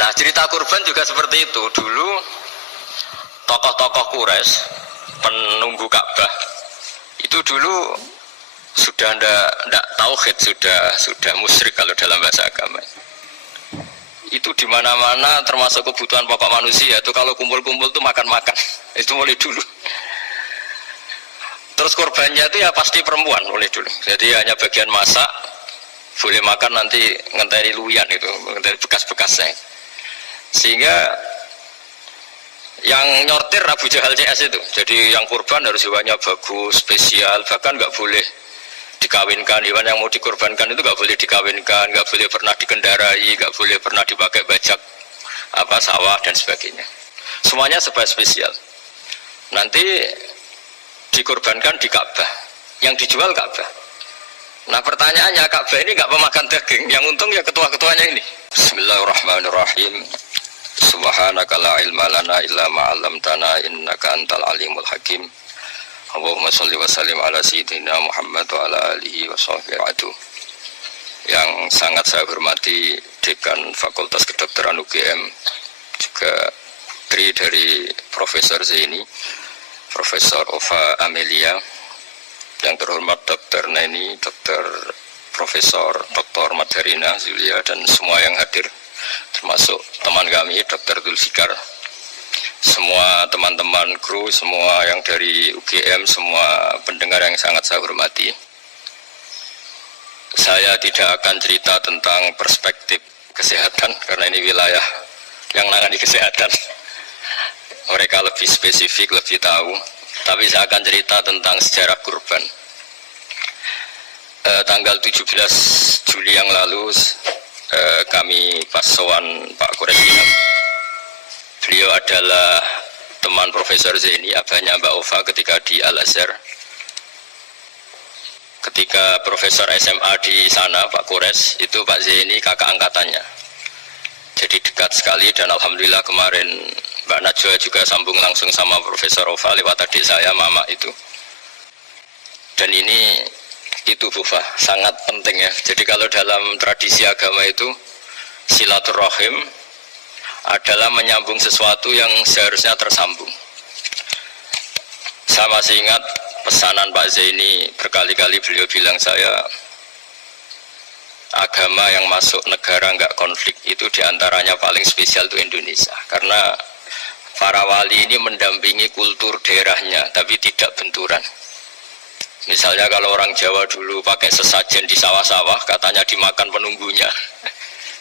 Nah, cerita kurban juga seperti itu. Dulu tokoh-tokoh Quraisy, penunggu Ka'bah, itu dulu sudah ndak tauhid, sudah musyrik kalau dalam bahasa agama. Itu di mana-mana termasuk kebutuhan pokok manusia itu kalau kumpul-kumpul tuh makan-makan. Itu mulai dulu. Terus korbannya itu ya pasti perempuan mulai dulu. Jadi hanya bagian masak, boleh makan nanti ngenteni luyan itu, ngenteni bekas-bekasnya. Sehingga yang nyortir Abu Jahal CS itu. Jadi yang kurban harus hewannya bagus, spesial, bahkan nggak boleh dikawinkan. Hewan yang mau dikorbankan itu nggak boleh dikawinkan, nggak boleh pernah dikendarai, nggak boleh pernah dipakai bajak sawah dan sebagainya. Semuanya serba spesial. Nanti dikorbankan di Ka'bah, yang dijual Ka'bah. Nah pertanyaannya, Ka'bah ini nggak pemakan daging, yang untung ya ketua-ketuanya ini. Bismillahirrahmanirrahim. Subhanaka la ilma lana illa ma 'allamtana innaka antal alimul hakim. Allahumma shalli wa sallim ala sayyidina Muhammad wa ala alihi wa sahbihi. Yang sangat saya hormati Dekan Fakultas Kedokteran UGM, juga putri dari Profesor Zaini, Profesor Ova Amelia, yang terhormat Dr. Neni, Dr. Profesor Dr. Madharina Zulia, dan semua yang hadir, termasuk teman kami Dr. Dulfikar, semua teman-teman kru, semua yang dari UGM, semua pendengar yang sangat saya hormati. Saya tidak akan cerita tentang perspektif kesehatan karena ini wilayah yang menangani kesehatan. Mereka lebih spesifik, lebih tahu. Tapi saya akan cerita tentang sejarah kurban. Tanggal 17 Juli yang lalu kami pas sowan Pak Quraisy. Beliau adalah teman Profesor Zaini, abahnya Mbak Ova ketika di Al-Azhar. Ketika Profesor SMA di sana, Pak Quraisy, itu Pak Zaini kakak angkatannya. Jadi dekat sekali, dan alhamdulillah kemarin Mbak Najwa juga sambung langsung sama Profesor Ova lewat adik saya, Mama itu. Dan ini itu Bufa, sangat penting ya. Jadi kalau dalam tradisi agama itu silaturahim adalah menyambung sesuatu yang seharusnya tersambung. Saya masih ingat pesanan Pak Zaini, berkali-kali beliau bilang saya, agama yang masuk negara nggak konflik itu diantaranya paling spesial itu Indonesia, karena para wali ini mendampingi kultur daerahnya tapi tidak benturan. Misalnya kalau orang Jawa dulu pakai sesajen di sawah-sawah, katanya dimakan penunggunya.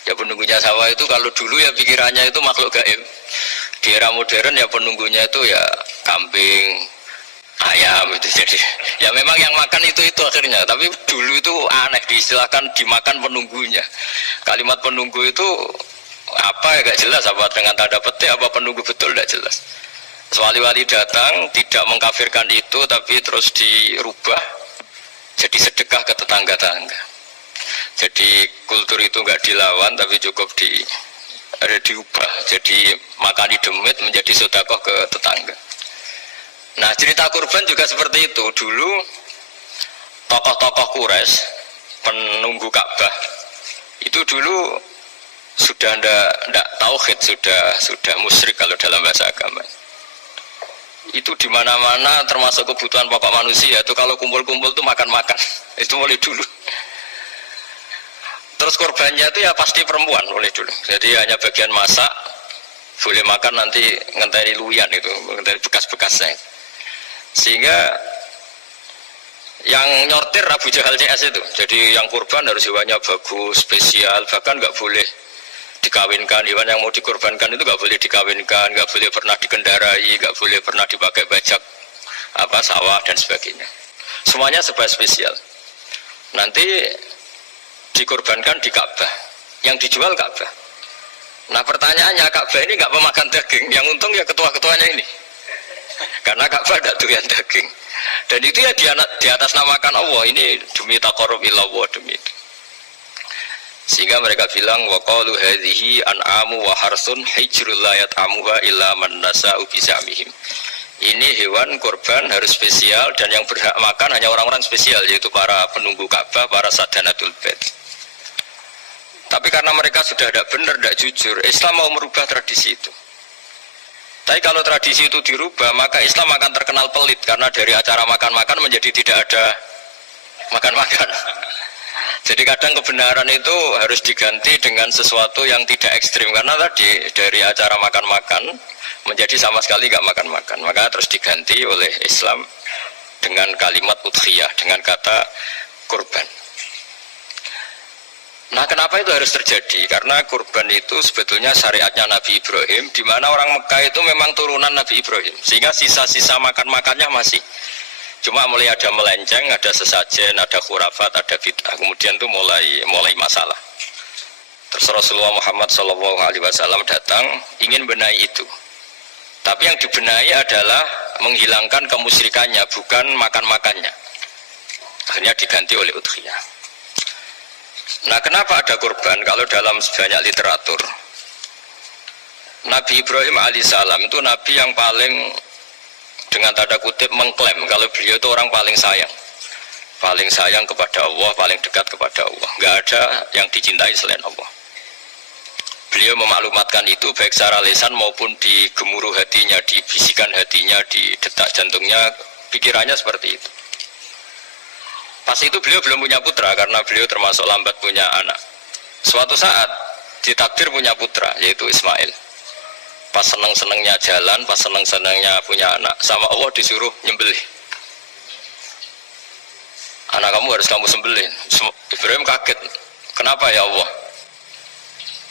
Ya penunggunya sawah itu kalau dulu ya pikirannya itu makhluk gaib. Di era modern ya penunggunya itu ya kambing, ayam itu. Jadi ya memang yang makan itu akhirnya. Tapi dulu itu aneh, diistilahkan dimakan penunggunya. Kalimat penunggu itu apa ya gak jelas, apa dengan tanda petik, apa penunggu betul gak jelas. Wali-wali datang tidak mengkafirkan itu, tapi terus dirubah jadi sedekah ke tetangga-tangga. Jadi kultur itu nggak dilawan, tapi cukup diubah. Jadi makani demit menjadi sedekah ke tetangga. Nah cerita kurban juga seperti itu. Dulu tokoh-tokoh Quraisy, penunggu Ka'bah, itu dulu sudah ndak tauhid, sudah musyrik kalau dalam bahasa agama. Itu di mana-mana termasuk kebutuhan pokok manusia itu kalau kumpul-kumpul tuh makan-makan. Itu mulai dulu. Terus korbannya itu ya pasti perempuan mulai dulu. Jadi hanya bagian masak, boleh makan nanti ngenteni luyan itu, ngenteni bekas-bekasnya. Sehingga yang nyortir Abu Jahal CS itu. Jadi yang kurban harus hewannya bagus, spesial, bahkan nggak boleh dikawinkan. Hewan yang mau dikorbankan itu nggak boleh dikawinkan, nggak boleh pernah dikendarai, nggak boleh pernah dipakai bajak sawah dan sebagainya. Semuanya serba spesial. Nanti dikorbankan di Ka'bah, yang dijual Ka'bah. Nah pertanyaannya, Ka'bah ini nggak pemakan daging, yang untung ya ketua-ketuanya ini, karena Ka'bah tidak doyan daging. Dan itu ya di atas namakan Allah, ini demi taqarrub ilallah, demi itu. Sehingga mereka bilang waqalu hadhihi an'amu wa harsun hijrul la yat'amuha illa man nasa'u bisamihim. Ini hewan kurban harus spesial, dan yang berhak makan hanya orang-orang spesial, yaitu para penunggu Ka'bah, para sadanatul bait. Tapi karena mereka sudah tidak benar, tidak jujur, Islam mau merubah tradisi itu. Tapi kalau tradisi itu dirubah, maka Islam akan terkenal pelit, karena dari acara makan-makan menjadi tidak ada makan-makan. Jadi kadang kebenaran itu harus diganti dengan sesuatu yang tidak ekstrim, karena tadi dari acara makan-makan menjadi sama sekali nggak makan-makan, maka terus diganti oleh Islam dengan kalimat udhiyah, dengan kata kurban. Nah, kenapa itu harus terjadi? Karena kurban itu sebetulnya syariatnya Nabi Ibrahim, di mana orang Mekah itu memang turunan Nabi Ibrahim, sehingga sisa-sisa makan-makannya masih. Cuma mulai ada melenceng, ada sesajen, ada khurafat, ada bid'ah, kemudian itu mulai masalah. Terus Rasulullah Muhammad SAW datang ingin benahi itu. Tapi yang dibenahi adalah menghilangkan kemusyrikannya, bukan makan-makannya. Akhirnya diganti oleh udhiyah. Nah, kenapa ada kurban? Kalau dalam banyak literatur, Nabi Ibrahim alaihissalam itu nabi yang paling, dengan tanda kutip, mengklaim kalau beliau itu orang paling sayang kepada Allah, paling dekat kepada Allah. Nggak ada yang dicintai selain Allah. Beliau memaklumatkan itu baik secara lisan maupun di gemuruh hatinya, di bisikan hatinya, di detak jantungnya, pikirannya seperti itu. Pas itu beliau belum punya putra karena beliau termasuk lambat punya anak. Suatu saat ditakdir punya putra, yaitu Ismail. Pas seneng-senengnya jalan, pas seneng-senengnya punya anak, sama Allah disuruh nyembelih. Anak kamu harus kamu sembelih. Ibrahim kaget. Kenapa ya Allah?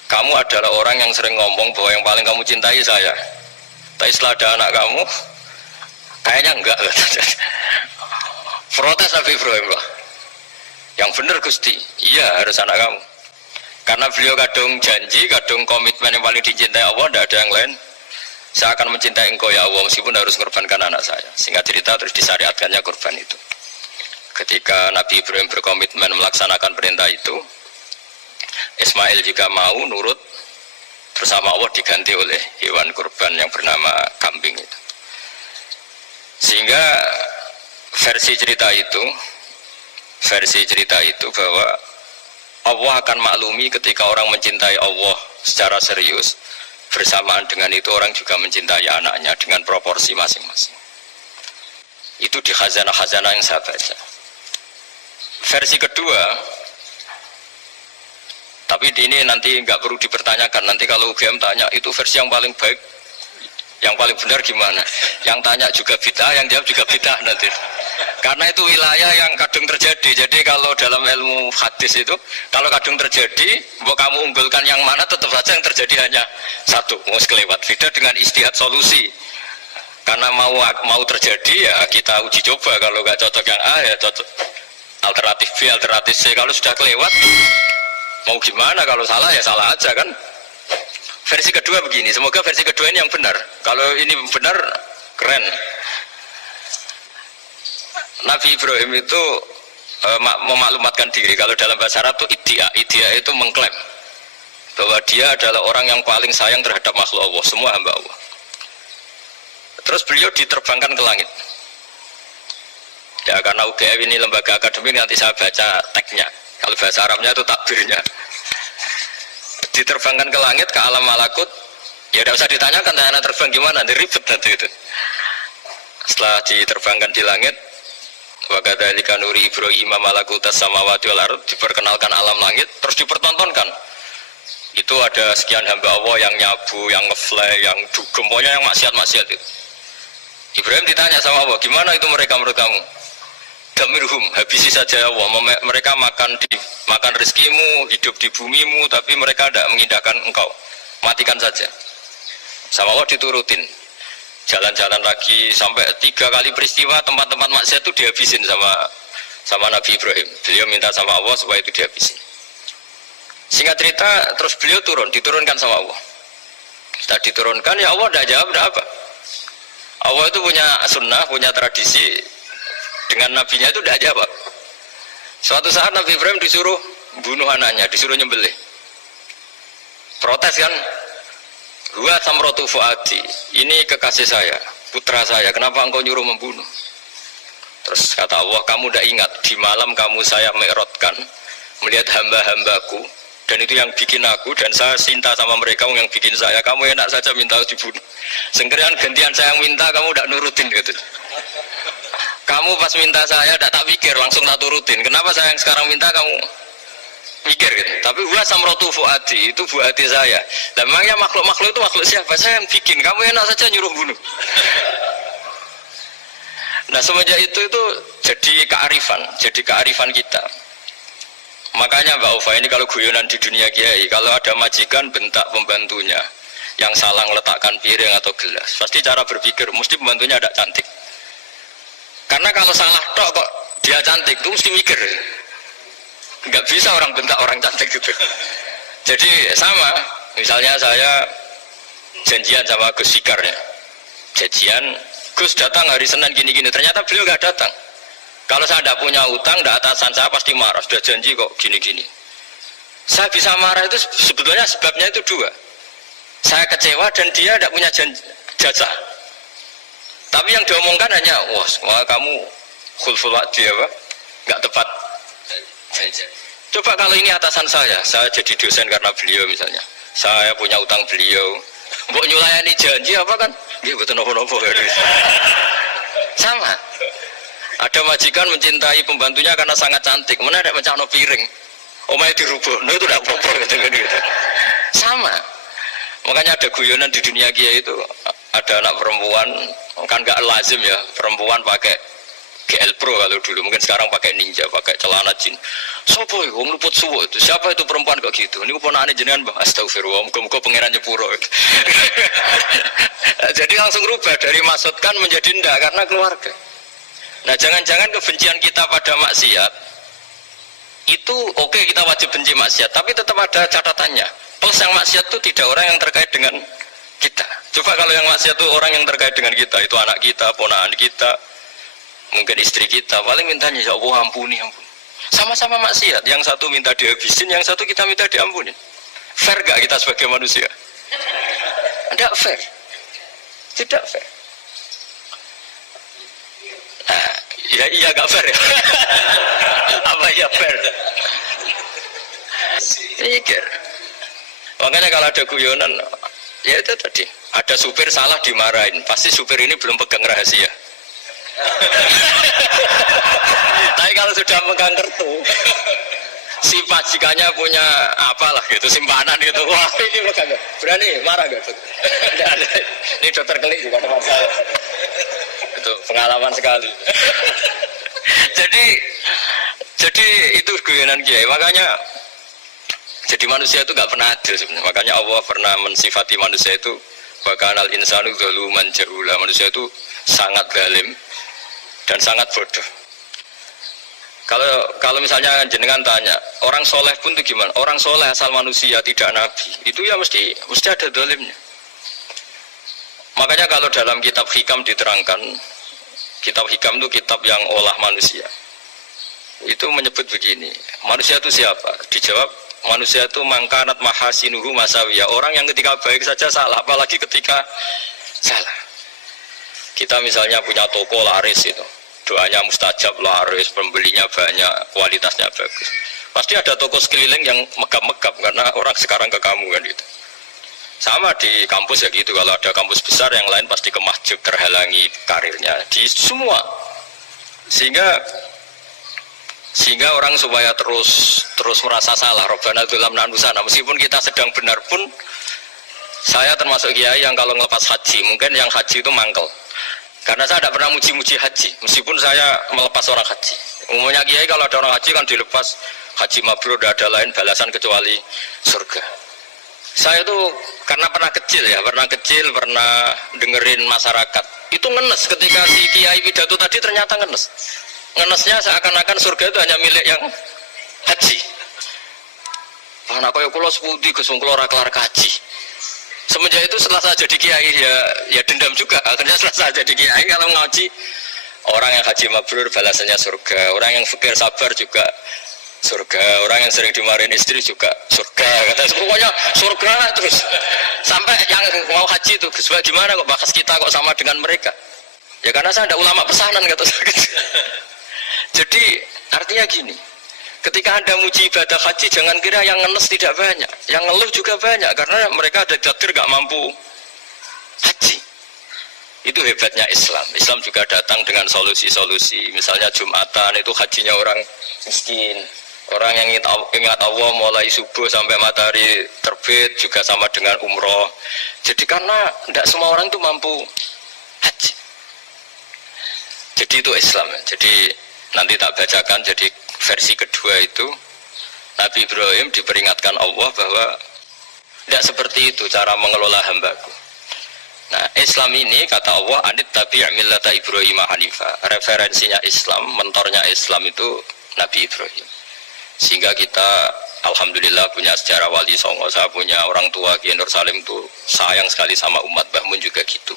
Kamu adalah orang yang sering ngomong bahwa yang paling kamu cintai saya. Tapi setelah ada anak kamu, kayaknya enggak. Protes Nabi Ibrahim lah. Yang benar Gusti, iya harus anak kamu. Karena beliau kadung janji, kadung komitmen yang paling dicintai Allah, tidak ada yang lain. Saya akan mencintai engkau ya Allah, meskipun harus mengorbankan anak saya. Singkat cerita terus disyariatkannya kurban itu. Ketika Nabi Ibrahim berkomitmen melaksanakan perintah itu, Ismail juga mau nurut, terus sama Allah diganti oleh hewan kurban yang bernama kambing itu. Sehingga versi cerita itu bahwa Allah akan maklumi ketika orang mencintai Allah secara serius, bersamaan dengan itu orang juga mencintai anaknya dengan proporsi masing-masing. Itu di khazanah-khazanah yang saya baca. Versi kedua, tapi ini nanti nggak perlu dipertanyakan, nanti kalau UGM tanya itu versi yang paling baik, yang paling benar gimana? Yang tanya juga bid'ah, yang jawab juga bid'ah nanti. Karena itu wilayah yang kadung terjadi. Jadi kalau dalam ilmu hadis itu, kalau kadung terjadi, mau kamu unggulkan yang mana, tetap saja yang terjadi hanya satu, mau kelewat. Beda dengan istihad solusi. Karena mau terjadi ya kita uji coba. Kalau nggak cocok yang A ya cocok alternatif B, alternatif C. Kalau sudah kelewat, mau gimana? Kalau salah ya salah aja kan. Versi kedua begini, semoga versi kedua ini yang benar. Kalau ini benar, keren. Nabi Ibrahim itu memaklumatkan diri. Kalau dalam bahasa Arab itu iddia itu mengklaim bahwa dia adalah orang yang paling sayang terhadap makhluk Allah, semua hamba Allah. Terus beliau diterbangkan ke langit. Ya karena UGM ini lembaga akademik, nanti saya baca teksnya. Kalau bahasa Arabnya itu takbirnya. Diterbangkan ke langit, ke alam malakut. Ya tidak usah ditanyakan anak terbang gimana, ribet nanti itu. Setelah diterbangkan di langit, wa kadzalika nuri Ibrahim malakutas samawati wal ardh, diperkenalkan alam langit, terus dipertontonkan. Itu ada sekian hamba Allah yang nyabu, yang ngefly, yang dugem, pokoknya yang maksiat-maksiat itu. Ibrahim ditanya sama Allah, gimana itu mereka menurut kamu? Damirhum, habisi saja Allah. Mereka makan rezekimu, hidup di bumimu, tapi mereka tidak mengindahkan engkau. Matikan saja. Sama Allah diturutin. Jalan-jalan lagi sampai 3 kali peristiwa tempat-tempat maksiat itu dihabisin sama Nabi Ibrahim. Beliau minta sama Allah supaya itu dihabisin. Singkat cerita, terus beliau diturunkan sama Allah. Setelah diturunkan, ya Allah tidak jawab, tidak apa. Allah itu punya sunnah, punya tradisi. Dengan nabinya itu tidak jawab. Suatu saat Nabi Ibrahim disuruh bunuh anaknya, disuruh nyembelih. Protes kan? Huwa samratu fuadi, ini kekasih saya, putra saya, kenapa engkau nyuruh membunuh? Terus kata Allah, kamu tidak ingat di malam kamu saya mi'rajkan melihat hamba-hambaku Dan itu yang bikin aku, dan saya cinta sama mereka yang bikin saya. Kamu enak saja minta dibunuh. Sengkerian gantian saya yang minta, kamu tidak nurutin gitu. Kamu pas minta saya tidak tak pikir, langsung tak turutin. Kenapa saya yang sekarang minta kamu pikir gitu. Tapi huwa samratu fuadi, itu buati saya. Dan memangnya makhluk-makhluk itu makhluk siapa? Saya yang bikin. Kamu enak saja nyuruh bunuh. Nah semenjak itu jadi kearifan kita. Makanya Mbak Ufa ini kalau guyonan di dunia kiai, kalau ada majikan bentak pembantunya yang salah meletakkan piring atau gelas, pasti cara berpikir mesti pembantunya ada cantik. Karena kalau salah tok kok dia cantik, itu mesti mikir. Nggak bisa orang bentak orang cantik gitu. Jadi sama, misalnya saya janjian sama Gus Sikar ya. Janjian, Gus datang hari Senin gini-gini, ternyata beliau nggak datang. Kalau saya tidak punya utang, tidak atasan saya pasti marah. Sudah janji kok gini-gini. Saya bisa marah itu sebetulnya sebabnya itu dua. Saya kecewa dan dia tidak punya jasa. Tapi yang diomongkan hanya, wah kamu khulful wa'di apa? Nggak tepat. Coba kalau ini atasan saya jadi dosen karena beliau misalnya. Saya punya utang beliau. Mbok nyulayani janji apa kan? Nggih mboten napa-napa. Sama. Ada majikan mencintai pembantunya karena sangat cantik, mana ada mencano piring, omanya dirubah, no itu tidak apa-apa gitu. Sama, makanya ada guyonan di dunia kiai itu, ada anak perempuan, kan gak lazim ya, perempuan pakai GL Pro kalau dulu, mungkin sekarang pakai Ninja, pakai celana jin. Sopo itu, wong luput suwo itu, siapa itu perempuan kok gitu? Ini keponakan jenengan bang, astagfirullah, muka-muka pangeran Nyepuro. Jadi langsung rubah dari maksudkan menjadi ndak karena keluarga. Nah jangan-jangan kebencian kita pada maksiat itu oke, kita wajib benci maksiat, tapi tetap ada catatannya. Plus yang maksiat itu tidak orang yang terkait dengan kita. Coba kalau yang maksiat itu orang yang terkait dengan kita, itu anak kita, ponakan kita, mungkin istri kita, paling mintanya ya Allah ampuni. Sama-sama maksiat, yang satu minta dihabisin, yang satu kita minta diampuni. Fair gak kita sebagai manusia? Tidak fair. Tidak fair. Iya gak fair ya. Apa ya fair? Mikir. Makanya kalau ada guyonan, ya itu tadi. Ada supir salah dimarahin, pasti supir ini belum pegang rahasia. Tapi kalau sudah pegang kartu, si majikannya punya apalah gitu, simpanan gitu. Wah ini pegang. Berani marah gak? Ini dokter kelik juga ada masalah. Itu pengalaman sekali. jadi itu guyonan kiai. Makanya jadi manusia itu nggak pernah adil sebenarnya. Makanya Allah pernah mensifati manusia itu bakanal insanu zaluman jahula. Manusia itu sangat zalim dan sangat bodoh. Kalau misalnya jenengan tanya orang soleh pun itu gimana? Orang soleh asal manusia tidak nabi itu ya mesti ada zalimnya. Makanya kalau dalam kitab hikam diterangkan, kitab hikam itu kitab yang olah manusia. Itu menyebut begini, manusia itu siapa? Dijawab, manusia itu mangkanat mahasinuhu masawiyah. Orang yang ketika baik saja salah, apalagi ketika salah. Kita misalnya punya toko laris itu, doanya mustajab laris, pembelinya banyak, kualitasnya bagus. Pasti ada toko sekeliling yang megap-megap karena orang sekarang ke kamu kan gitu. Sama di kampus ya gitu, kalau ada kampus besar yang lain pasti kemahjub, terhalangi karirnya di semua, sehingga orang supaya terus merasa salah. Robbana dzulamna anfusana, meskipun kita sedang benar pun. Saya termasuk kiai yang kalau ngelepas haji, mungkin yang haji itu mangkel karena saya tidak pernah muji-muji haji meskipun saya melepas orang haji. Umumnya kiai kalau ada orang haji kan dilepas haji mabrur, tidak ada lain balasan kecuali surga. Saya tuh karena pernah kecil, pernah dengerin masyarakat itu ngenes ketika si kiai pidato tadi, ternyata ngenesnya seakan-akan surga itu hanya milik yang haji. Anak kaya kula sepundi Gus wong kula ora kelar kaji. Semenjak itu setelah saya jadi kiai ya dendam juga. Akhirnya setelah saya jadi kiai kalau ngaji orang yang haji mabrur balasannya surga, orang yang fikir sabar juga surga, orang yang sering dimarahin istri juga surga. Kata pokoknya surga terus. Sampai yang mau haji itu, Gus gimana kok bakas kita kok sama dengan mereka? Ya karena saya ada ulama pesanan kata saya. Jadi artinya gini, Ketika Anda muji ibadah haji, jangan kira yang ngenes tidak banyak, yang ngeluh juga banyak, karena mereka ada takdir gak mampu haji. Itu hebatnya Islam. Islam juga datang dengan solusi-solusi. Misalnya Jumatan itu hajinya orang miskin, orang yang ingat Allah mulai subuh sampai matahari terbit juga sama dengan umroh. Jadi karena tidak semua orang itu mampu haji. Jadi itu Islam. Jadi nanti tak bacakan, jadi versi kedua itu Nabi Ibrahim diperingatkan Allah bahwa tidak seperti itu cara mengelola hambaku. Nah, Islam ini kata Allah anit tabi' millata Ibrahim hanifa. Referensinya Islam, mentornya Islam itu Nabi Ibrahim. Sehingga kita alhamdulillah punya sejarah wali songo. Saya punya orang tua Kiai Nur Salim itu sayang sekali sama umat, Mbah Mun juga gitu.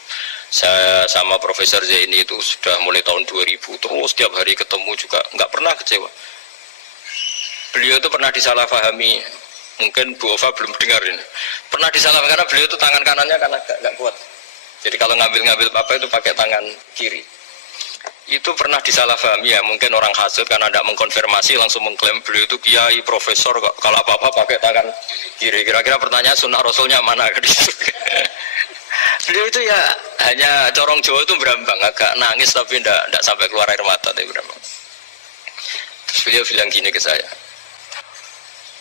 Saya sama Profesor Zaini itu sudah mulai tahun 2000 terus setiap hari ketemu juga nggak pernah kecewa. Beliau itu pernah disalahpahami, mungkin Bu Ova belum dengar ini. Pernah disalahpahami karena beliau itu tangan kanannya karena nggak kuat. Jadi kalau ngambil apa itu pakai tangan kiri. Itu pernah disalahpahami ya, mungkin orang hasud karena tidak mengkonfirmasi langsung mengklaim beliau itu kiai profesor kok, kalau apa-apa pakai tangan kiri. Kira-kira pertanyaan sunnah rasulnya mana ke situ? Beliau itu ya hanya corong Jawa itu berambang, agak nangis tapi tidak sampai keluar air mata tapi berambang. Terus beliau bilang gini ke saya,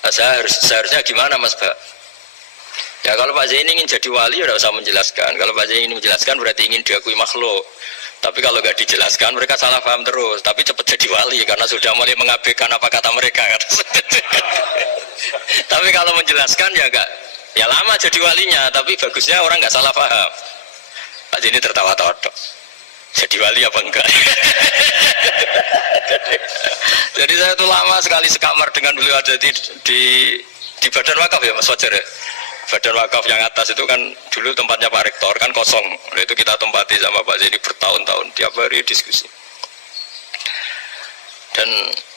seharusnya gimana Mas Pak? Ya kalau Pak Zaini ingin jadi wali ya tidak usah menjelaskan. Kalau Pak Zaini ingin menjelaskan berarti ingin diakui makhluk. Tapi kalau nggak dijelaskan mereka salah paham terus. Tapi cepat jadi wali karena sudah mulai mengabaikan apa kata mereka. Tapi kalau menjelaskan ya enggak, ya lama jadi walinya. Tapi bagusnya orang nggak salah paham. Pak Zaini tertawa-tawa. Jadi wali apa enggak? Jadi saya tuh lama sekali sekamar dengan beliau ada di Badan Wakaf ya Mas Wajar ya. Badan Wakaf yang atas itu kan dulu tempatnya Pak Rektor kan kosong. Nah, itu kita tempati sama Pak Zaini bertahun-tahun tiap hari diskusi. Dan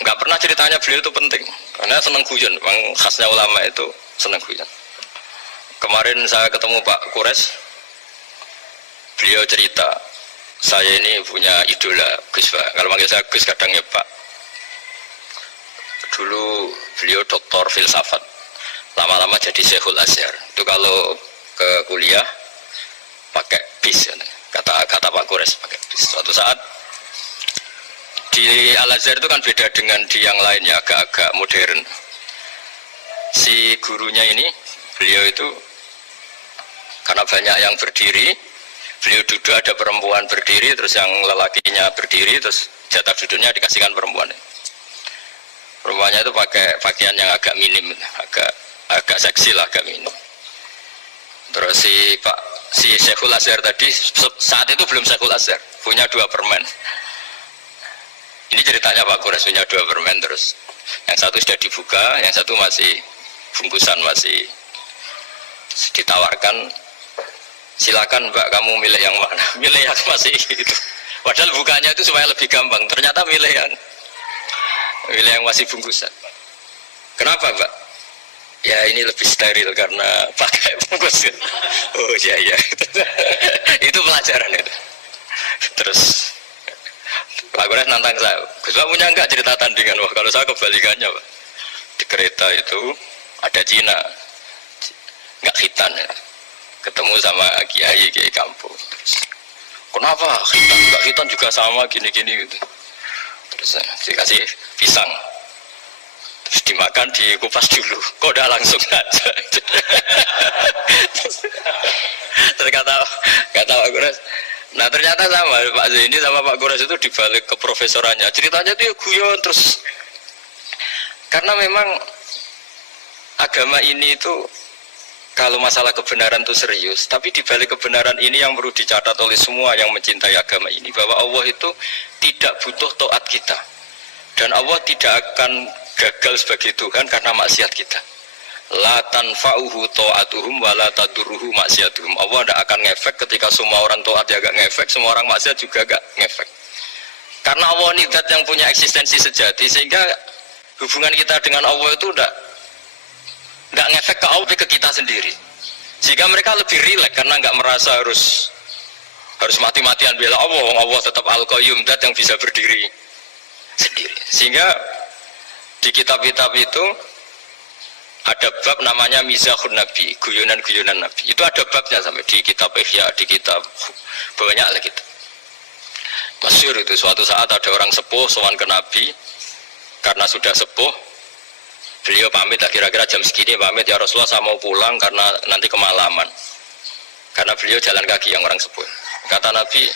nggak pernah ceritanya beliau itu penting karena seneng guyon. Memang khasnya ulama itu seneng guyon. Kemarin saya ketemu Pak Kures, beliau cerita, saya ini punya idola Gus Pak. Kalau panggil saya Gus kadang ya Pak. Dulu beliau doktor filsafat, lama-lama jadi Syekhul Azhar. Itu kalau ke kuliah pakai bis, kata Pak Kures pakai bis. Suatu saat di Al Azhar itu kan beda dengan di yang lainnya, agak-agak modern. Si gurunya ini, beliau itu karena banyak yang berdiri, beliau duduk ada perempuan berdiri, terus yang lelakinya berdiri, terus jatah duduknya dikasihkan perempuan. Perempuannya itu pakai pakaian yang agak minim, agak seksi lah, agak minim. Terus si Syekhul Azhar tadi saat itu belum Syekhul Azhar, punya 2 permen. Ini ceritanya Pak Kures punya 2 permen, terus yang satu sudah dibuka, yang satu masih bungkusan, masih ditawarkan. Silakan Mbak, kamu milih yang mana? Milih yang masih itu. Padahal bukanya itu supaya lebih gampang. Ternyata milih yang masih bungkusan. Kenapa Mbak? Ya ini lebih steril karena pakai bungkus. Oh iya. Itu pelajaran itu. Terus Pak Kures nantang saya, Gus Pak punya enggak cerita tandingan? Wah kalau saya kebalikannya Pak. Di kereta itu ada Cina, enggak khitan ya. Ketemu sama kiai kampung. Terus, kenapa khitan? Enggak khitan juga sama gini-gini gitu. Terus dikasih pisang, terus dimakan, dikupas dulu. Kok udah langsung aja? Terus kata Pak Kures, nah ternyata sama Pak Zaini sama Pak Kures itu dibalik ke profesorannya. Ceritanya itu ya guyon terus. Karena memang agama ini itu kalau masalah kebenaran itu serius, tapi dibalik kebenaran ini yang perlu dicatat oleh semua yang mencintai agama ini, bahwa Allah itu tidak butuh taat kita, dan Allah tidak akan gagal sebagai Tuhan karena maksiat kita. La tanfa'uhu ta'atuhum wa la tadurruhu maksiatuhum. Allah tidak akan ngefek ketika semua orang taat ya gak ngefek, semua orang maksiat juga gak ngefek. Karena Allah ini zat yang punya eksistensi sejati, sehingga hubungan kita dengan Allah itu nggak ngefek ke Allah, ke kita sendiri. Jika mereka lebih rileks karena nggak merasa harus mati-matian bela Allah tetap Al-Qayyum, zat yang bisa berdiri sendiri. Sehingga Di kitab-kitab itu ada bab namanya Mizahun Nabi, guyonan-guyonan Nabi. Itu ada babnya sampai di kitab Ihya, di kitab banyak lagi. Masyhur itu suatu saat ada orang sepuh sowan ke Nabi karena sudah sepuh. Beliau pamit lah kira-kira jam segini pamit ya Rasulullah saya mau pulang karena nanti kemalaman. Karena beliau jalan kaki yang orang sepuh. Kata Nabi,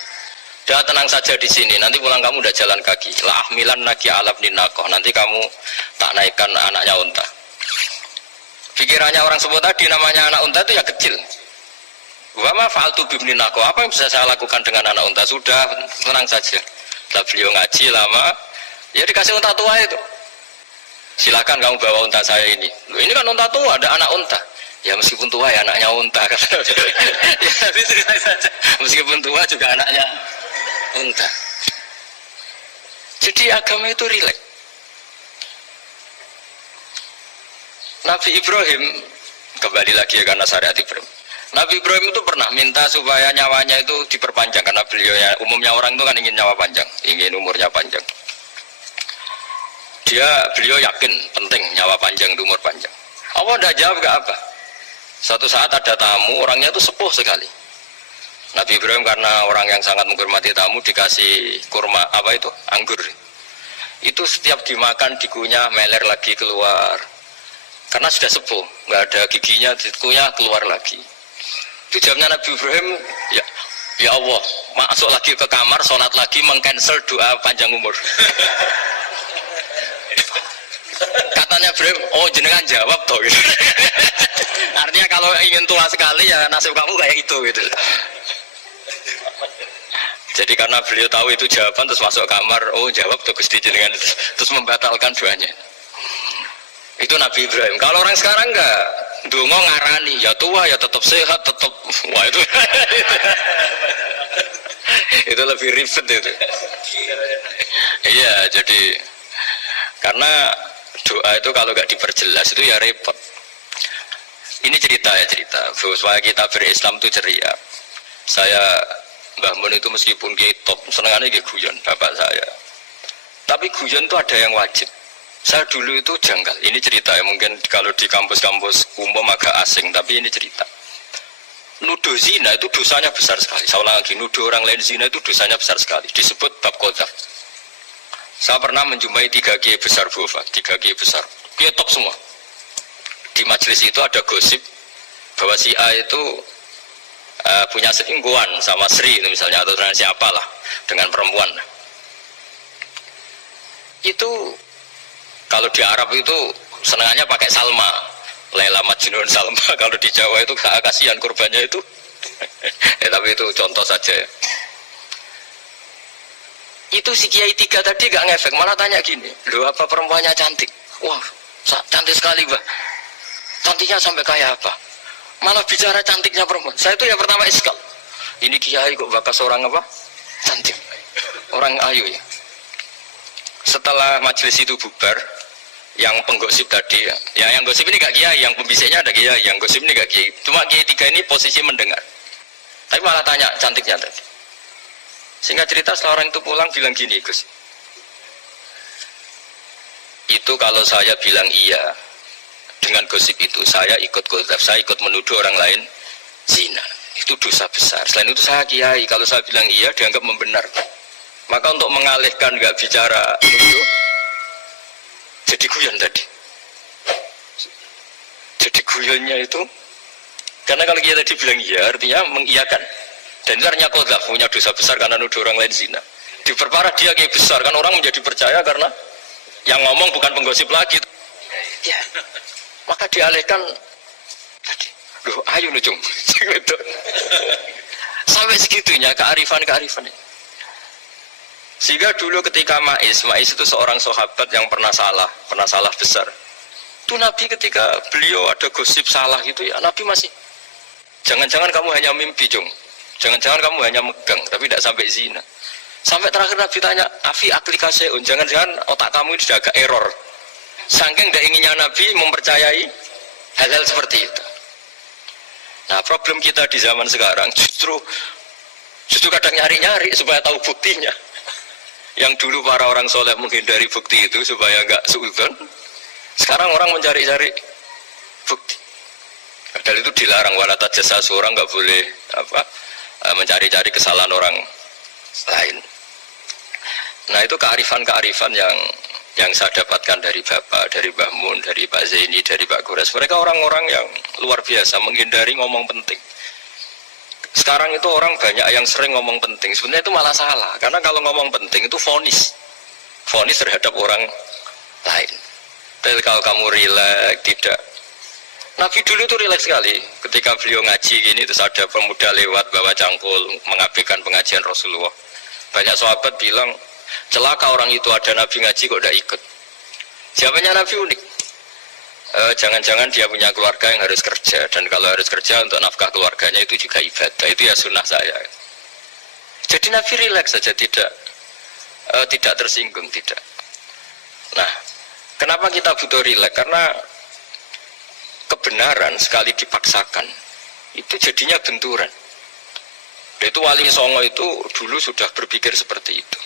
"Dah tenang saja di sini, nanti pulang kamu udah jalan kaki. La ahmilan naki alab ninakoh. Nanti kamu tak naikkan anaknya unta." Pikirannya orang sebut tadi namanya anak unta itu ya kecil. Wa ma fa'altu bibni naqo. Apa yang bisa saya lakukan dengan anak unta? Sudah, tenang saja. Setelah beliau ngaji lama, ya dikasih unta tua itu. Silakan kamu bawa unta saya ini. Loh, ini kan unta tua, ada anak unta. Ya meskipun tua ya anaknya unta. Ya tapi cerita saja. Meskipun tua juga anaknya unta. Jadi agama itu rileks. Nabi Ibrahim, kembali lagi ya karena syariat Ibrahim. Nabi Ibrahim itu pernah minta supaya nyawanya itu diperpanjang karena beliau umumnya orang itu kan ingin nyawa panjang, ingin umurnya panjang. Beliau yakin penting nyawa panjang, umur panjang. Allah tidak jawab ke apa. Suatu saat ada tamu, orangnya itu sepuh sekali. Nabi Ibrahim karena orang yang sangat menghormati tamu dikasih kurma, apa itu? Anggur. Itu setiap dimakan dikunyah meler lagi keluar. Karena sudah sepuh, nggak ada giginya, dikunyah keluar lagi. Itu jawabnya Nabi Ibrahim, ya Allah, masuk lagi ke kamar, sholat lagi, mengcancel doa panjang umur. Katanya Ibrahim, oh jenengan jawab toh. Gitu. Artinya kalau ingin tua sekali ya nasib kamu kayak itu gitu. Jadi karena beliau tahu itu jawaban terus masuk kamar, oh jawab tuh Gusti jenengan, terus membatalkan doanya. Itu Nabi Ibrahim. Kalau orang sekarang enggak, dongo ngarani, ya tua ya tetap sehat, tetap wah itu. Itu lebih ribet itu. Iya, jadi karena doa itu kalau enggak diperjelas itu ya repot. Ini cerita. Supaya kita berislam itu ceria. Saya Mbah Mun itu meskipun kiai top, senengannya kiai guyon bapak saya. Tapi guyon itu ada yang wajib. Saya dulu itu janggal, ini cerita ya, mungkin kalau di kampus-kampus umum agak asing, tapi ini cerita. Nuduh zina itu dosanya besar sekali. Saya ulang lagi, nuduh orang lain zina itu dosanya besar sekali. Disebut bab qadzaf. Saya pernah menjumpai 3 kiai besar Bofa, 3 kiai besar, kiai top semua. Di majelis itu ada gosip bahwa si A itu punya selingkuhan sama Sri itu misalnya, atau dengan siapalah, dengan perempuan. Itu kalau di Arab itu senangannya pakai Salma, Laila Majnun Salma. Kalau di Jawa itu kasihan kurbannya itu. Ya, tapi itu contoh saja. Itu si Kiai 3 tadi gak ngefek, malah tanya gini, loh apa perempuannya cantik? Wah, cantik sekali Mbak. Cantiknya sampai kayak apa? Malah bicara cantiknya perempuan. Saya itu ya pertama iskal. Ini Kiai kok bakas orang apa? Cantik. Orang ayu ya. Setelah majelis itu bubar, yang penggosip tadi ya yang gosip ini gak kiai, yang pembisiknya ada kiai, yang gosip ini gak kiai. Cuma kiai 3 ini posisi mendengar. Tapi malah tanya cantiknya tadi. Sehingga cerita setelah orang itu pulang bilang gini, Gus. Itu kalau saya bilang iya dengan gosip itu, saya ikut qadzaf, saya ikut menuduh orang lain zina. Itu dosa besar. Selain itu saya kiai, kalau saya bilang iya dianggap membenarkan. Maka untuk mengalihkan nggak bicara nuduh, jadi guyon tadi. Jadi guyonnya itu, karena kalau kita tadi bilang iya, artinya mengiyakan. Dan itu artinya qadzaf, punya dosa besar karena nuduh orang lain zina. Diperparah dia kayak besar, kan orang menjadi percaya karena yang ngomong bukan penggosip lagi. Ya, maka dialihkan tadi. Loh, ayo nucung. Sampai segitunya kearifan. Sehingga dulu ketika Ma'is itu seorang sahabat yang pernah salah besar. Itu Nabi ketika beliau ada gosip salah gitu ya, Nabi masih, jangan-jangan kamu hanya mimpi, Jung. Jangan-jangan kamu hanya megang, tapi tidak sampai zina. Sampai terakhir Nabi tanya, Afi aklikaseun, jangan-jangan otak kamu itu sudah agak error. Saking tidak inginnya Nabi mempercayai hal-hal seperti itu. Nah, problem kita di zaman sekarang justru kadang nyari-nyari supaya tahu buktinya. Yang dulu para orang soleh menghindari bukti itu supaya nggak suudzon. Sekarang orang mencari-cari bukti. Padahal itu dilarang, wala tajassasu, orang nggak boleh mencari-cari kesalahan orang lain. Nah itu kearifan-kearifan yang saya dapatkan dari Bapak, dari Mbah Mun, dari Pak Zaini, dari Pak Gores. Mereka orang-orang yang luar biasa menghindari ngomong penting. Sekarang itu orang banyak yang sering ngomong penting. Sebenarnya itu malah salah. Karena kalau ngomong penting itu vonis terhadap orang lain. Tapi kalau kamu rileks, tidak. Nabi dulu itu rileks sekali. Ketika beliau ngaji gini, terus ada pemuda lewat bawa cangkul mengabaikan pengajian Rasulullah. Banyak sahabat bilang, celaka orang itu, ada Nabi ngaji kok tidak ikut. Jawabannya Nabi unik. Jangan-jangan dia punya keluarga yang harus kerja, dan kalau harus kerja untuk nafkah keluarganya itu juga ibadah, itu ya sunnah saya. Jadi Nabi rileks saja, tidak tersinggung, tidak. Nah, kenapa kita butuh rileks? Karena kebenaran sekali dipaksakan itu jadinya benturan. Dan itu Wali Songo itu dulu sudah berpikir seperti itu.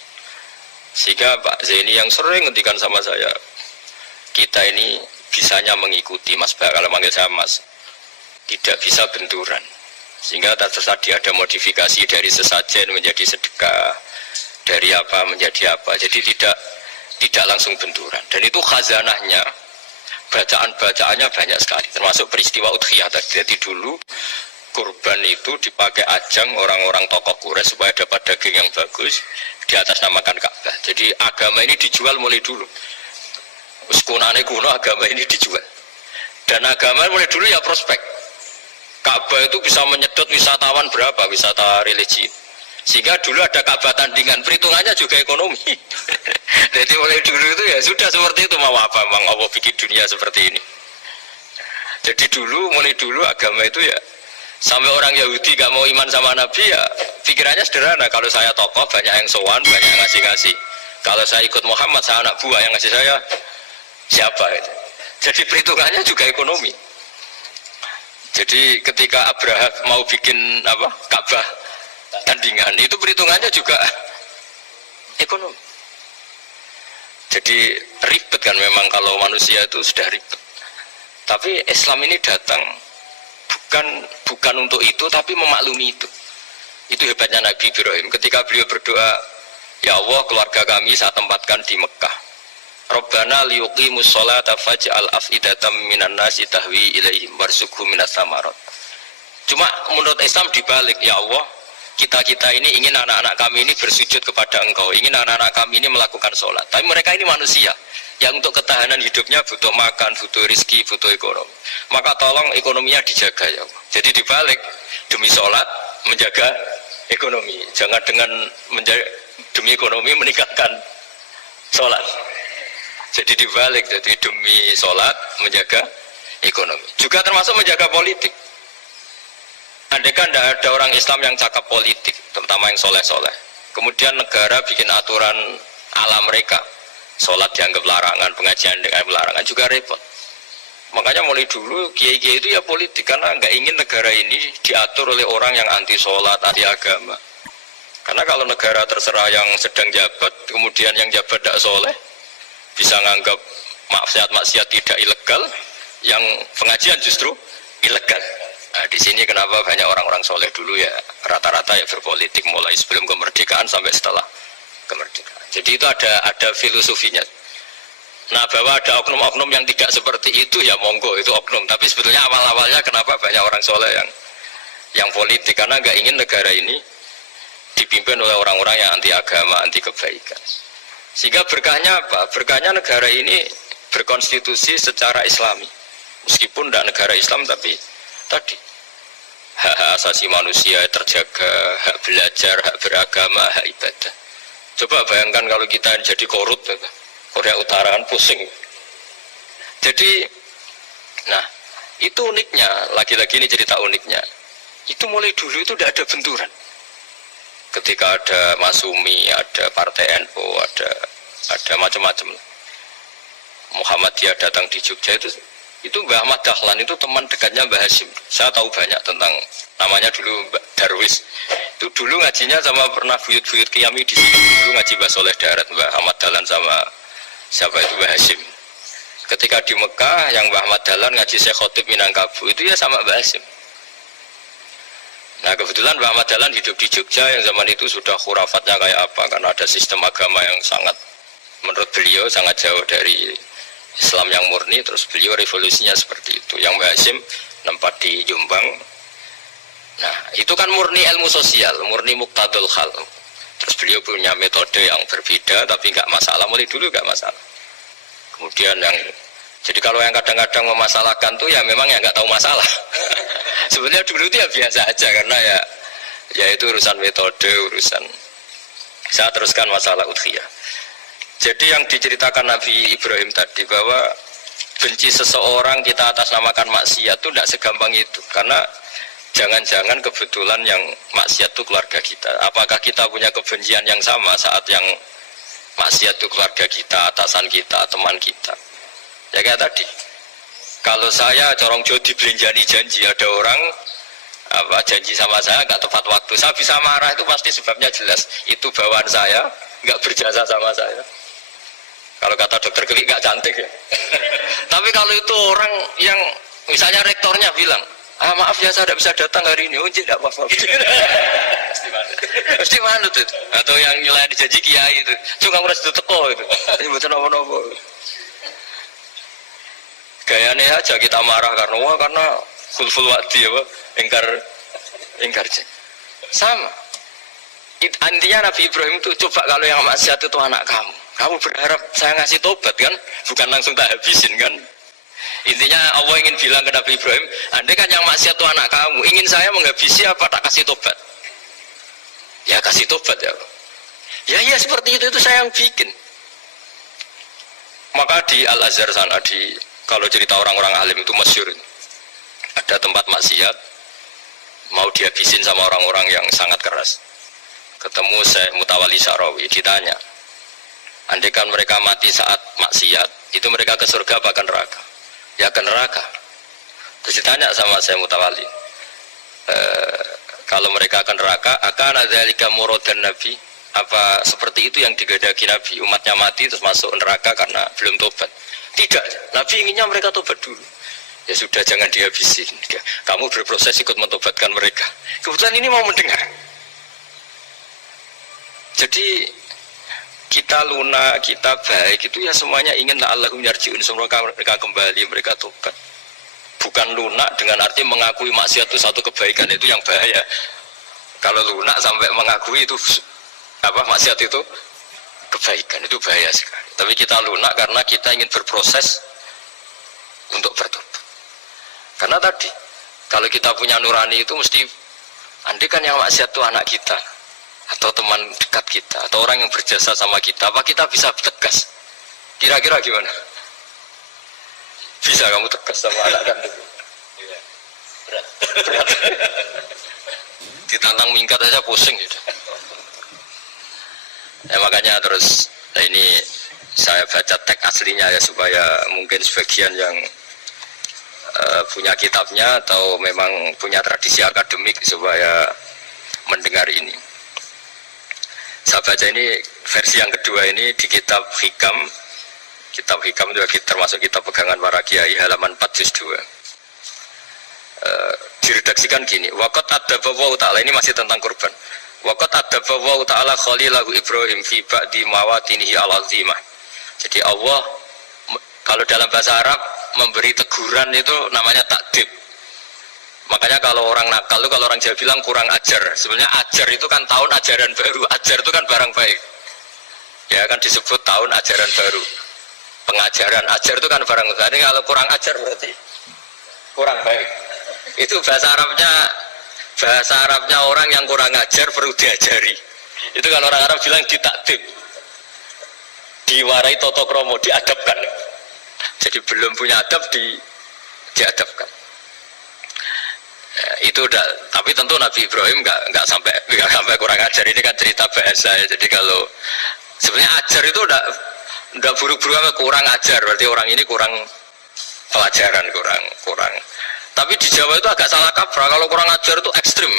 Sehingga Pak Zaini yang sering ngendikan sama saya, kita ini bisanya mengikuti, Mas Pak, kalau manggil saya Mas, tidak bisa benturan. Sehingga tadi ada modifikasi dari sesajen menjadi sedekah, dari apa menjadi apa. Jadi tidak langsung benturan. Dan itu khazanahnya, bacaan-bacaannya banyak sekali, termasuk peristiwa Udhiyah tadi. Jadi dulu kurban itu dipakai ajang orang-orang tokoh Quraisy supaya dapat daging yang bagus, di atas namakan Ka'bah. Jadi agama ini dijual mulai dulu. Kunane kuno agama ini dijual. Dan agama mulai dulu ya prospek. Ka'bah itu bisa menyedot wisatawan berapa, wisata religi. Sehingga dulu ada Ka'bah tandingan, perhitungannya juga ekonomi. Jadi mulai dulu itu ya sudah seperti itu, mau apa, Mang Allah bikin dunia seperti ini. Jadi mulai dulu agama itu ya, sampai orang Yahudi gak mau iman sama Nabi ya pikirannya sederhana, kalau saya tokoh banyak yang sowan, banyak yang ngasih-ngasih. Kalau saya ikut Muhammad, saya anak buah yang ngasih saya siapa itu. Jadi perhitungannya juga ekonomi. Jadi ketika Abraham mau bikin Ka'bah tandingan, itu perhitungannya juga ekonomi. Jadi ribet kan memang kalau manusia itu sudah ribet. Tapi Islam ini datang bukan untuk itu, tapi memaklumi itu. Itu hebatnya Nabi Ibrahim. Ketika beliau berdoa, ya Allah, keluarga kami saya tempatkan di Mekah. Rabbana liyuqimus sholata faj'al af'idatam minan nasi tahwi ilaihim warzuqhum minas samarat. Cuma menurut Islam dibalik, ya Allah, kita ini ingin anak-anak kami ini bersujud kepada Engkau, ingin anak-anak kami ini melakukan sholat. Tapi mereka ini manusia yang untuk ketahanan hidupnya butuh makan, butuh rizki, butuh ekonomi. Maka tolong ekonominya dijaga, ya Allah. Jadi dibalik, demi sholat menjaga ekonomi. Jangan dengan demi ekonomi meninggalkan sholat. Jadi dibalik, jadi demi sholat menjaga ekonomi. Juga termasuk menjaga politik. Andai kan tidak ada orang Islam yang cakap politik, terutama yang soleh-soleh, kemudian negara bikin aturan ala mereka, sholat dianggap larangan, pengajian dianggap larangan, juga repot. Makanya mulai dulu kiai-kiai itu ya politik, karena nggak ingin negara ini diatur oleh orang yang anti sholat, anti agama. Karena kalau negara terserah yang sedang jabat, kemudian yang jabat tidak soleh, bisa nganggap maksiat-maksiat tidak ilegal, yang pengajian justru ilegal. Nah, di sini kenapa banyak orang-orang soleh dulu ya rata-rata ya berpolitik mulai sebelum kemerdekaan sampai setelah kemerdekaan. Jadi itu ada filosofinya. Nah, bahwa ada oknum-oknum yang tidak seperti itu ya monggo, itu oknum. Tapi sebetulnya awal-awalnya kenapa banyak orang soleh yang politik, karena nggak ingin negara ini dipimpin oleh orang-orang yang anti agama, anti kebaikan. Sehingga berkahnya apa? Berkahnya negara ini berkonstitusi secara Islami. Meskipun tidak negara Islam, tapi tadi hak asasi manusia terjaga, hak belajar, hak beragama, hak ibadah. Coba bayangkan kalau kita jadi korut, Korea Utara kan pusing. Jadi, nah itu uniknya, lagi-lagi ini cerita uniknya. Itu mulai dulu itu tidak ada benturan. Ketika ada Masumi, ada Partai NU, ada macam-macam. Muhammadiyah datang di Jogja itu Mbah Ahmad Dahlan itu teman dekatnya Mbah Hasyim. Saya tahu banyak tentang, namanya dulu Mbak Darwis. Itu dulu ngajinya sama pernah buyut-buyut Qiyami di sini dulu dulu ngaji Mbah Soleh Darat, Mbah Ahmad Dahlan sama siapa itu Mbah Hasyim. Ketika di Mekah yang Mbah Ahmad Dahlan ngaji Syekh Khotib Minangkabau itu ya sama Mbah Hasyim. Nah kebetulan Mbah Ahmad Dahlan hidup di Jogja yang zaman itu sudah khurafatnya kayak apa, karena ada sistem agama yang sangat menurut beliau sangat jauh dari Islam yang murni, terus beliau revolusinya seperti itu. Yang Mbah Hasyim nempat di Jombang. Nah itu kan murni ilmu sosial, murni muqtadul hal. Terus beliau punya metode yang berbeda tapi nggak masalah, mulai dulu nggak masalah. Kemudian yang jadi kalau yang kadang-kadang memasalahkan tuh ya memang yang nggak tahu masalah. Sebenarnya dulu itu ya biasa aja karena ya itu urusan metode, urusan. Saya teruskan masalah udhiyah. Jadi yang diceritakan Nabi Ibrahim tadi bahwa benci seseorang kita atas namakan maksiat itu tidak segampang itu, karena jangan-jangan kebetulan yang maksiat itu keluarga kita. Apakah kita punya kebencian yang sama saat yang maksiat itu keluarga kita, atasan kita, teman kita? Ya kayak tadi, kalau saya corong jodi belenjani janji, ada orang janji sama saya nggak tepat waktu, saya bisa marah, itu pasti sebabnya jelas, itu bawaan saya nggak berjasa sama saya. Kalau kata dokter Gelik nggak cantik ya. Tapi kalau itu orang yang misalnya rektornya bilang, maaf ya saya tidak bisa datang hari ini, tidak apa-apa. Mesti manut itu. Atau yang nilai dijanji kiai itu, cuma harus teko itu. Ini betul apa-apa. Gayanya aja kita marah karena khulful wa'di apa, ingkar sama. Intinya Nabi Ibrahim itu coba kalau yang maksiat itu anak kamu berharap saya ngasih tobat kan, bukan langsung tak habisin kan. Intinya Allah ingin bilang ke Nabi Ibrahim, andai kan yang maksiat itu anak kamu, ingin saya menghabisi apa tak kasih tobat? Ya kasih tobat ya. Ya seperti itu saya yang bikin. Maka di Al-Azhar sana, kalau cerita orang-orang alim itu masyhur, ada tempat maksiat mau dihabisin sama orang-orang yang sangat keras. Ketemu Syekh Mutawalli Syarawi, ditanya, andai kan mereka mati saat maksiat, itu mereka ke surga apa ke neraka? Ya ke neraka. Terus ditanya sama Syekh Mutawalli, kalau mereka ke neraka, akan adzalika muradan Nabi? Apa seperti itu yang digandaki Nabi, umatnya mati terus masuk neraka karena belum tobat? Tidak, Nabi inginnya mereka tobat dulu. Ya sudah, jangan dihabisin, kamu berproses ikut mentobatkan mereka. Kebetulan ini mau mendengar. Jadi kita lunak, kita baik itu ya semuanya ingin la'allahum yarji'un, semoga mereka kembali, mereka tobat. Bukan lunak dengan arti mengakui maksiat itu satu kebaikan, itu yang bahaya. Kalau lunak sampai mengakui itu maksiat itu kebaikan, itu bahaya sekali. Tapi kita lunak karena kita ingin berproses untuk bertobat. Karena tadi kalau kita punya nurani itu mesti, andai kan yang maksiat itu anak kita atau teman dekat kita atau orang yang berjasa sama kita, apa kita bisa tegas? Kira-kira gimana? Bisa kamu tegas sama anak kan? Berat. Ditantang minggat aja pusing gitu. Ya makanya terus ini saya baca teks aslinya ya, supaya mungkin sebagian yang punya kitabnya atau memang punya tradisi akademik supaya mendengar ini. Saya baca ini versi yang kedua ini di kitab Hikam. Kitab Hikam juga termasuk kitab pegangan para kiai, halaman 4 juz 2. Diredaksikan gini, waqat adzabahu ta'ala, ini masih tentang kurban. Waqat adzabahu ta'ala khalilahu Ibrahim fi ba'di mawatinihi al-azimah. Jadi Allah kalau dalam bahasa Arab memberi teguran itu namanya takdib. Makanya kalau orang nakal itu, kalau orang Jawa bilang kurang ajar. Sebenarnya ajar itu kan tahun ajaran baru. Ajar itu kan barang baik. Ya kan disebut tahun ajaran baru. Pengajaran, ajar itu kan barang baik. Jadi kalau kurang ajar berarti kurang baik. Itu bahasa Arabnya orang yang kurang ajar perlu diajari. Itu kalau orang Arab bilang ditakdib. Diwarai toto kromo, diadabkan. Jadi belum punya adab diadabkan. Ya, itu udah, tapi tentu Nabi Ibrahim nggak sampai kurang ajar. Ini kan cerita bahasa ya. Jadi kalau sebenarnya ajar itu udah buru-buru kurang ajar, berarti orang ini kurang pelajaran, kurang. Tapi di Jawa itu agak salah kaprah. Kalau kurang ajar itu ekstrim.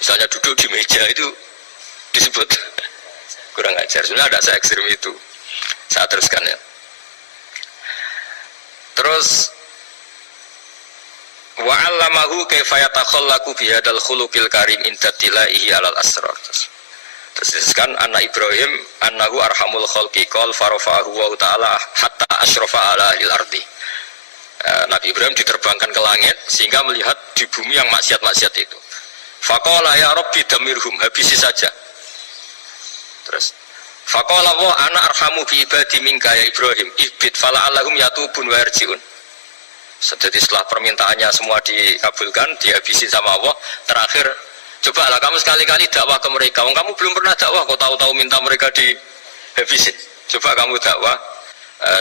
Misalnya duduk di meja itu disebut kurang ajar. Sebenarnya ada saya ekstrim itu. Saya teruskan ya. Terus wa 'allamahu kaifa yatakhallaqu bi hadzal khuluqil karim inda tilaihi 'alal asrar. Terus kan anak Ibrahim annahu arhamul khalqi qol farafa'ahu wa ta'ala hatta asyrafa 'ala al ardi. Nabi Ibrahim diterbangkan ke langit sehingga melihat di bumi yang maksiat-maksiat itu. Faqala ya rabbi damirhum, habisi saja. Terus faqala wa ana arhamu bi ibadi minka ya Ibrahim ibid fala'allahum yatubun wa yarji'un. Jadi setelah permintaannya semua dikabulkan, dihabisi sama Allah, terakhir cobalah kamu sekali-kali dakwah ke mereka. Kamu belum pernah dakwah kok tahu-tahu minta mereka dihabisin. Coba kamu dakwah,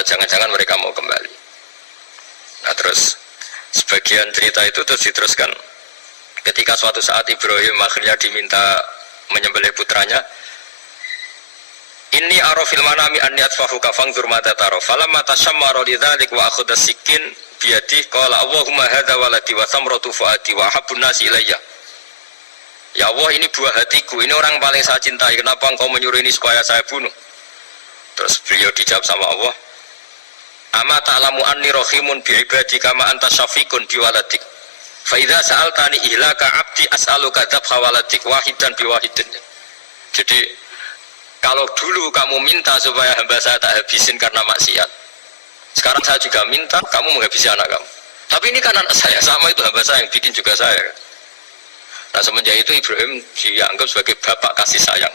jangan-jangan mereka mau kembali. Nah terus sebagian cerita itu terus diteruskan. Ketika suatu saat Ibrahim akhirnya diminta menyembelih putranya, inni arafil manami anni atfahuka fangzur mata taro falamma tashammara lidzalik wa akhadha sikin biyadi qala Allahumma hadza waladi wa thamratu fuadi wa habbun nasi ilayya. Ya Allah, ini buah hatiku, ini orang paling saya cintai, kenapa engkau menyuruh ini supaya saya bunuh? Terus beliau dijawab sama Allah, ama ta'lamu anni rahimun bi ibadi kama anta syafiqun bi waladik fa idza sa'altani ihlaka abdi as'aluka dzabha waladik wahidan bi wahidin. Jadi kalau dulu kamu minta supaya hamba saya tak habisin karena maksiat, sekarang saya juga minta kamu menghabisi anak kamu. Tapi ini kan anak saya, sama itu hamba saya yang bikin juga saya. Nah semenjak itu Ibrahim dianggap sebagai bapak kasih sayang.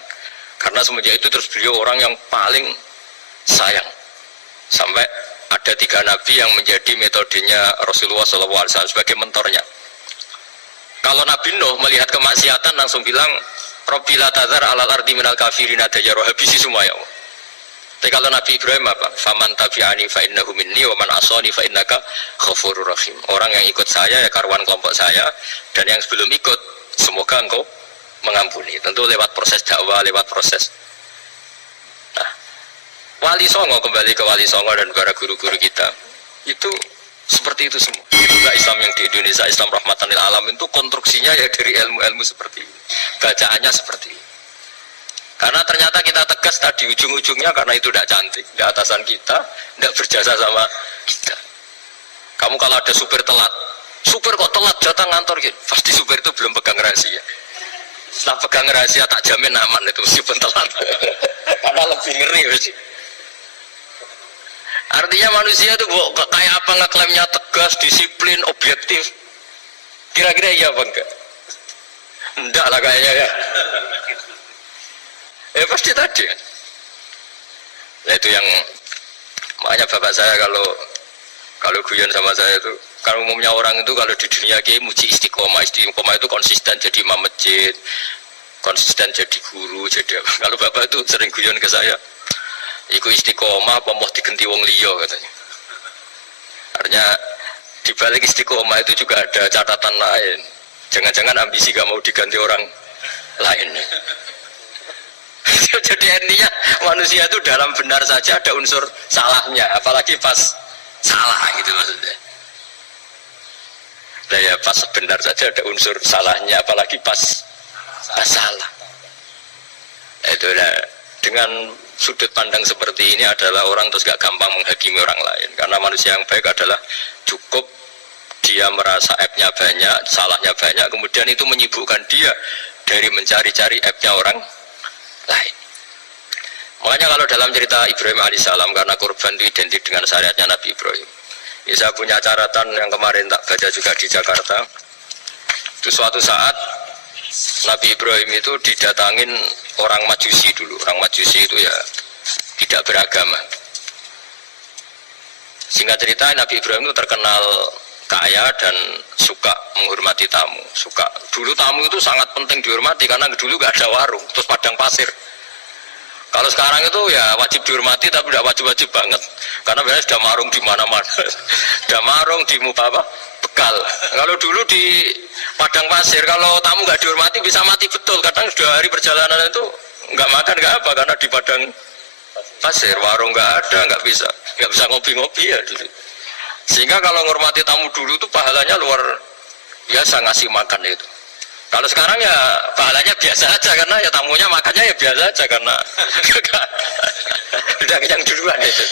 Karena semenjak itu terus beliau orang yang paling sayang. Sampai ada 3 nabi yang menjadi metodenya Rasulullah SAW sebagai mentornya. Kalau Nabi Nuh melihat kemaksiatan langsung bilang, Rabbi la tadzar alal ardi minal kafirina dajjaro, habisi semua ya Allah. Tapi kalau Nabi Ibrahim apa? Faman tabi'ani fa innahu minni wa man asani fa innaka ghafurur rahim. Orang yang ikut saya ya karuan kelompok saya, dan yang sebelum ikut semoga engkau mengampuni. Tentu lewat proses dakwah, lewat proses. Nah, Wali Songo, kembali ke Wali Songo dan para guru-guru kita, itu seperti itu semua. Juga Islam yang di Indonesia, Islam rahmatan lil alamin, itu konstruksinya ya dari ilmu-ilmu seperti ini, bacaannya seperti ini. Karena ternyata kita tegas tadi ujung-ujungnya karena itu tidak cantik, tidak atasan kita, tidak berjasa sama kita. Kamu kalau ada supir telat, supir kok telat datang ngantor gitu, pasti supir itu belum pegang rahasia. Setelah pegang rahasia tak jamin aman itu meskipun telat. Karena lebih ngeri sih. Artinya manusia itu kayak apa ngeklaimnya tegas, disiplin, objektif. Kira-kira iya apa enggak? Enggak lah kayaknya ya. Pasti tadi kan. Nah itu yang makanya bapak saya kalau guyon sama saya itu, kalau umumnya orang itu kalau di dunia kayak muji istiqomah itu konsisten jadi imam masjid, konsisten jadi guru, jadi apa. Kalau bapak itu sering guyon ke saya, iku istiqomah apa mau diganti wong liya katanya. Artinya di balik istiqomah itu juga ada catatan lain. Jangan-jangan ambisi gak mau diganti orang lain. Jadi intinya manusia itu dalam benar saja ada unsur salahnya, apalagi pas salah gitu maksudnya. Nah ya pas benar saja ada unsur salahnya, apalagi pas salah. Itulah dengan sudut pandang seperti ini adalah orang terus gak gampang menghakimi orang lain. Karena manusia yang baik adalah cukup dia merasa aibnya banyak, salahnya banyak, kemudian itu menyibukkan dia dari mencari-cari aibnya orang lain. Makanya kalau dalam cerita Ibrahim alaihissalam, karena kurban itu identik dengan syariatnya Nabi Ibrahim. Ini saya punya catatan yang kemarin tak baca juga di Jakarta. Itu suatu saat Nabi Ibrahim itu didatangin orang Majusi dulu. Orang Majusi itu ya tidak beragama. Singkat cerita Nabi Ibrahim itu terkenal kaya dan suka menghormati tamu. Dulu tamu itu sangat penting dihormati karena dulu gak ada warung, terus padang pasir. Kalau sekarang itu ya wajib dihormati tapi tidak wajib-wajib banget. Karena biasanya sudah marung di mana-mana. Sudah marung di apa? Bekal. Kalau dulu di padang pasir, kalau tamu nggak dihormati bisa mati betul. Kadang sudah hari perjalanan itu nggak makan nggak apa karena di padang pasir warung nggak ada, nggak bisa ngopi-ngopi ya dulu. Sehingga kalau menghormati tamu dulu itu pahalanya luar biasa ngasih makan itu. Kalau sekarang ya pahalanya biasa aja karena ya tamunya makannya ya biasa aja karena udah yang duluan itu.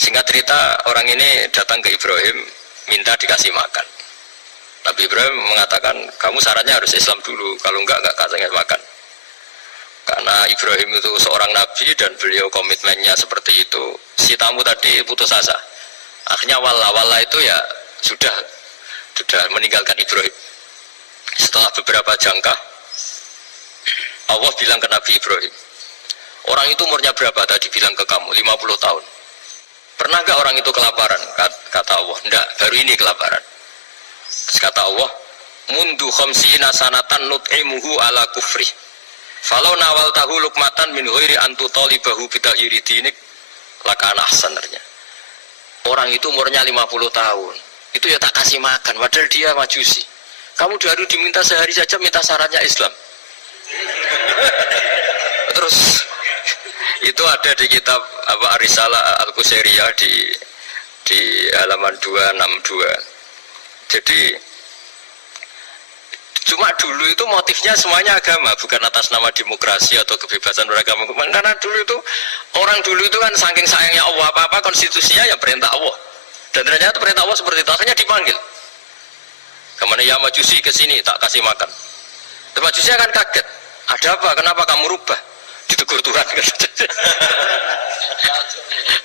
Singkat cerita, orang ini datang ke Ibrahim minta dikasih makan. Tapi Ibrahim mengatakan, kamu syaratnya harus Islam dulu, kalau enggak kasih makan. Karena Ibrahim itu seorang nabi dan beliau komitmennya seperti itu. Si tamu tadi putus asa. Akhirnya wala itu ya sudah meninggalkan Ibrahim. Setelah beberapa jangka, Allah bilang ke Nabi Ibrahim, orang itu umurnya berapa tadi bilang ke kamu? 50 tahun. Pernah gak orang itu kelaparan? Kata Allah, enggak, baru ini kelaparan. Terus kata Allah, mundu khamsina sanatan nut'imuhu ala kufri. Falau nawal tahu lukmatan min ghairi antu talibahu bitahiri dinik lakana ahsanarnya. Orang itu umurnya 50 tahun. Itu ya tak kasih makan, padahal dia majusi. Kamu baru diminta sehari saja minta syaratnya Islam. Terus itu ada di kitab Ar-Risalah Al-Qusairiyah di halaman 262. Jadi cuma dulu itu motifnya semuanya agama, bukan atas nama demokrasi atau kebebasan beragama. Karena dulu itu orang dulu itu kan saking sayangnya Allah, apa-apa konstitusinya ya perintah Allah. Dan ternyata perintah Allah seperti itu, akhirnya dipanggil. Kemana ya majusi ke sini tak kasih makan. Dan majusi akan kaget. Ada apa? Kenapa kamu rubah? Ditegur Tuhan.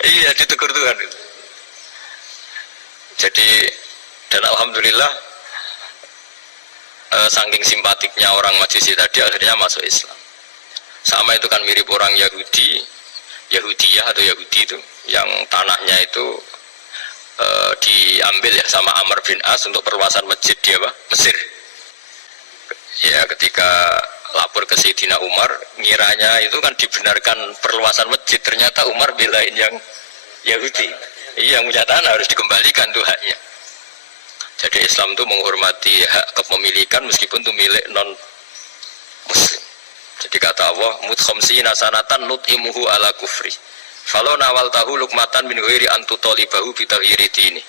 Iya, ditegur Tuhan. Jadi dan alhamdulillah saking simpatiknya orang majusi tadi akhirnya masuk Islam. Sama itu kan mirip orang Yahudiyah atau Yahudi itu yang tanahnya itu diambil ya sama Amr bin As untuk perluasan masjid di Mesir. Ya ketika lapor ke Sayyidina Umar, ngiranya itu kan dibenarkan perluasan masjid, ternyata Umar belain yang Yahudi. Iya, yang punya tanah harus dikembalikan tuh haknya. Jadi Islam itu menghormati hak kepemilikan meskipun itu milik non muslim. Jadi kata Allah, mut khamsina sanatan nut'imuhu ala kufri. Falau nawal tahu lukmatan min ghairi antu talibahu bitahiri dini.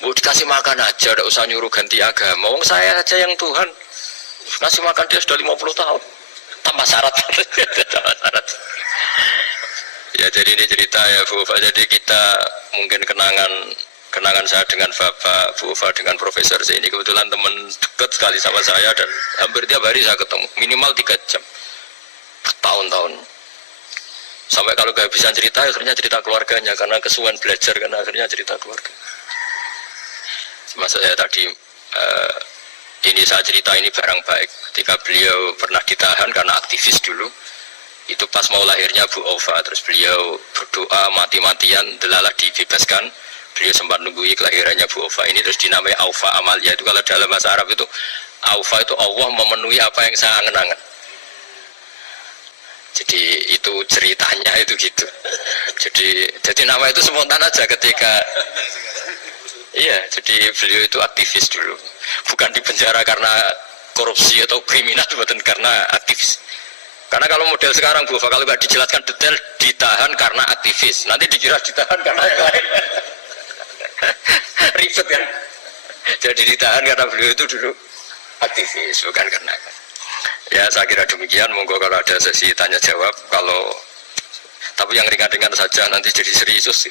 Bu dikasih makan aja, tidak usah nyuruh ganti agama. Wong saya aja yang Tuhan kasih makan dia sudah 50 tahun. Tambah syarat. Tambah syarat. Ya jadi ini cerita ya Bu Ufa. Jadi kita mungkin kenangan saya dengan Bapak, Bu Ufa dengan Profesor ini kebetulan teman dekat sekali sama saya dan hampir tiap hari saya ketemu minimal 3 jam bertahun-tahun. Sampai kalau gak bisa cerita, akhirnya cerita keluarganya karena kesuwen belajar, karena akhirnya cerita keluarga. Masa saya tadi ini saya cerita ini barang baik. Ketika beliau pernah ditahan karena aktivis dulu, itu pas mau lahirnya Bu Ova, terus beliau berdoa mati-matian, delalah dibebaskan. Beliau sempat nunggui kelahirannya Bu Ova ini, terus dinamai Aufa Amalia. Itu kalau dalam bahasa Arab itu Aufa itu Allah memenuhi apa yang saya angen-angen. Jadi itu ceritanya itu gitu. Jadi nama itu spontan aja ketika iya, jadi beliau itu aktivis dulu. Bukan di penjara karena korupsi atau kriminal, bukan karena aktivis. Karena kalau model sekarang Bu, kalau nggak dijelaskan detail ditahan karena aktivis. Nanti dikira ditahan karena yang lain. Ribet kan. Jadi ditahan karena beliau itu dulu aktivis, bukan karena. Ya saya kira demikian, monggo kalau ada sesi tanya jawab, tapi yang ringan-ringan saja nanti jadi serius.